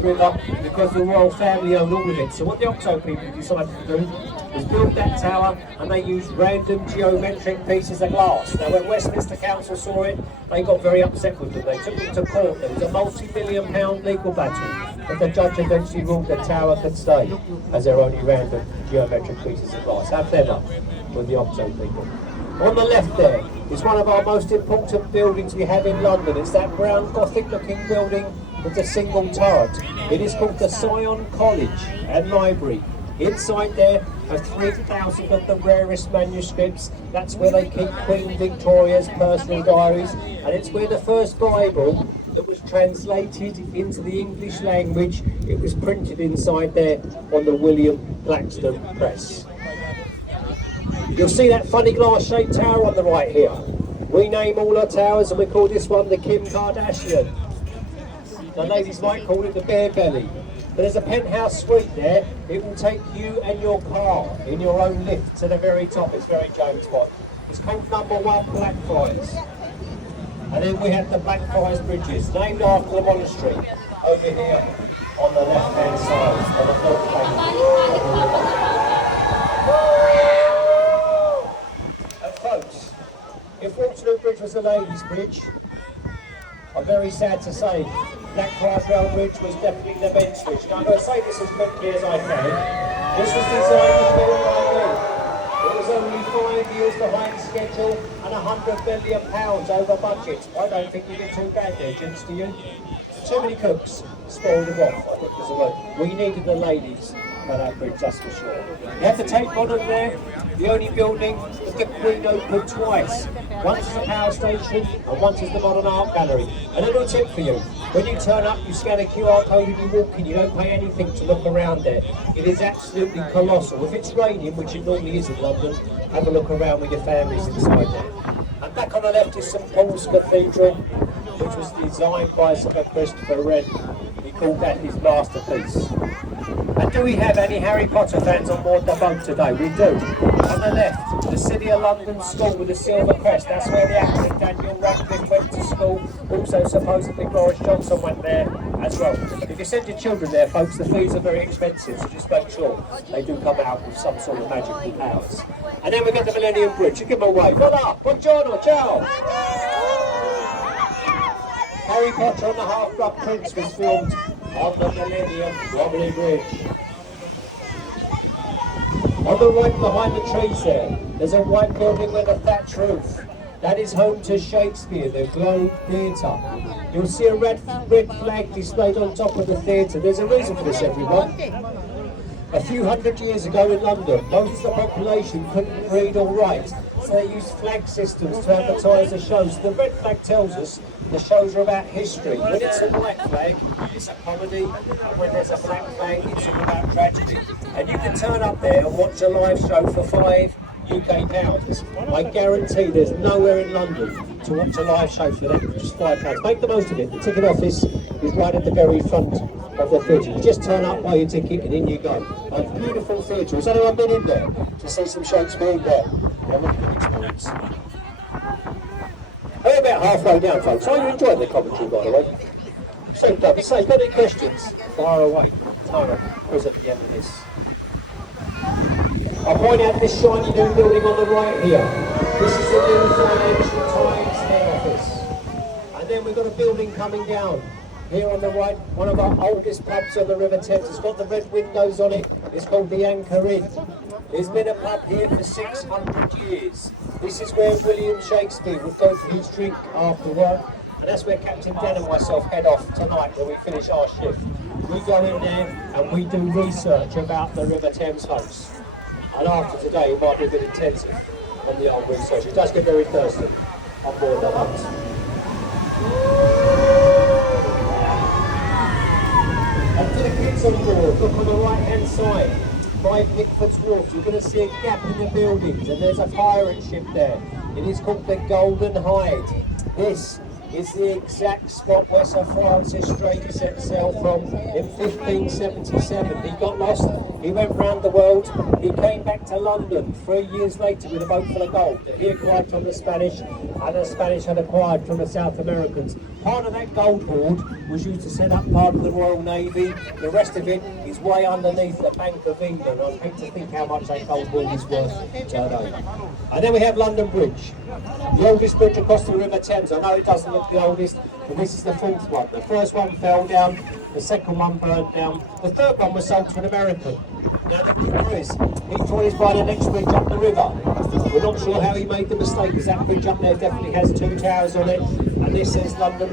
the river because the royal family owned all of it. So what the Oxo people decided to do was build that tower, and they used random geometric pieces of glass. Now when Westminster Council saw it, they got very upset with them. They took them to court. There was a multi-million-pound legal battle, but the judge eventually ruled the tower could stay as they're only random geometric pieces of glass. How clever with the Oxo people. On the left there is one of our most important buildings we have in London. It's that brown Gothic looking building with a single turret. It is called the Sion College and Library. Inside there are 3,000 of the rarest manuscripts. That's where they keep Queen Victoria's personal diaries, and it's where the first Bible that was translated into the English language, it was printed inside there on the William Blackstone press. You'll see that funny glass-shaped tower on the right here. We name all our towers, and we call this one the Kim Kardashian. The ladies might call it the Bear Belly. But there's a penthouse suite there. It will take you and your car in your own lift to the very top. It's very James Bond. It's called number 1 Blackfriars. And then we have the Blackfriars Bridges, named after the monastery, over here on the left-hand side, on the north bank of the river. And folks, if Waterloo Bridge was a ladies' bridge, I'm very sad to say Blackfriars Rail Bridge was definitely the men's bridge. Now I'm going to say this as quickly as I can. This was designed and built by me. It was only 5 years behind schedule and £100 million over budget. I don't think you did too bad there, gents, do you? Too many cooks spoiled the broth, I think is the word. We needed the ladies at that bridge, that's for sure. You have the Tate Modern there, the only building that the Queen opened twice. Once as a power station and once as the Modern Art Gallery. And a little tip for you, when you turn up, you scan a QR code and you walk in, you don't pay anything to look around there. It is absolutely colossal. If it's raining, which it normally is in London, have a look around with your families inside there. And back on the left is St Paul's Cathedral, which was designed by Sir Christopher Wren. He called that his masterpiece. And do we have any Harry Potter fans on board the boat today? We do. On the left, the City of London School with a silver crest. That's where the actor Daniel Radcliffe went to school. Also, supposedly Boris Johnson went there as well. If you send your children there, folks, the fees are very expensive, so just make sure they do come out with some sort of magical powers. And then we get the Millennium Bridge. You give them a wave. Voila! Buongiorno! Ciao! Harry Potter and the Half-Blood Prince was filmed on the Millennium Wobbly Bridge. On the right behind the trees there's a white building with a thatch roof. That is home to Shakespeare, the Globe Theatre. You'll see a red flag displayed on top of the theatre. There's a reason for this, everyone. A few hundred years ago in London, most of the population couldn't read or write, so they used flag systems to advertise the shows. The red flag tells us the shows are about history. When it's a white flag, it's a comedy, and when there's a black flag, it's all about tragedy. And you can turn up there and watch a live show for £5 UK. I guarantee there's nowhere in London to watch a live show for that, just £5. Make the most of it. The ticket office is right at the very front of the theatre. You just turn up, buy your ticket, and in you go. A beautiful theatre. Has anyone been in there to see some Shakespeare there? Have a good experience. We're about halfway down, folks. Are you enjoying the commentary, by the way? Super. Say, got any questions? Fire away. Tara, who's at the end of this? I'll point out this shiny new building on the right here. This is the new Financial Times head office. And then we've got a building coming down. Here on the right, one of our oldest pubs on the River Thames. It's got the red windows on it. It's called the Anchor Inn. There's been a pub here for 600 years. This is where William Shakespeare would go for his drink after work. And that's where Captain Dan and myself head off tonight when we finish our shift. We go in there and we do research about the River Thames hosts. And after today, it might be a bit intensive on the old research. It does get very thirsty on board the boat. And for the kids on board, look on the right-hand side, by Pickford's Wharf, you're going to see a gap in the buildings, and there's a pirate ship there. It is called the Golden Hide. This is the exact spot where Sir Francis Drake set sail from in 1577. He got lost, he went round the world, he came back to London 3 years later with a boat full of gold that he acquired from the Spanish, and the Spanish had acquired from the South Americans. Part of that gold hoard was used to set up part of the Royal Navy. The rest of it is way underneath the Bank of England. I'd hate to think how much that gold hoard is worth. And then we have London Bridge, the oldest bridge across the River Thames. I know it doesn't look the oldest, but this is the fourth one. The first one fell down, the second one burned down, the third one was sold to an American. Now the kicker is, he thought he's buying the next bridge up the river. We're not sure how he made the mistake, because that bridge up there definitely has 2 towers on it, and this says London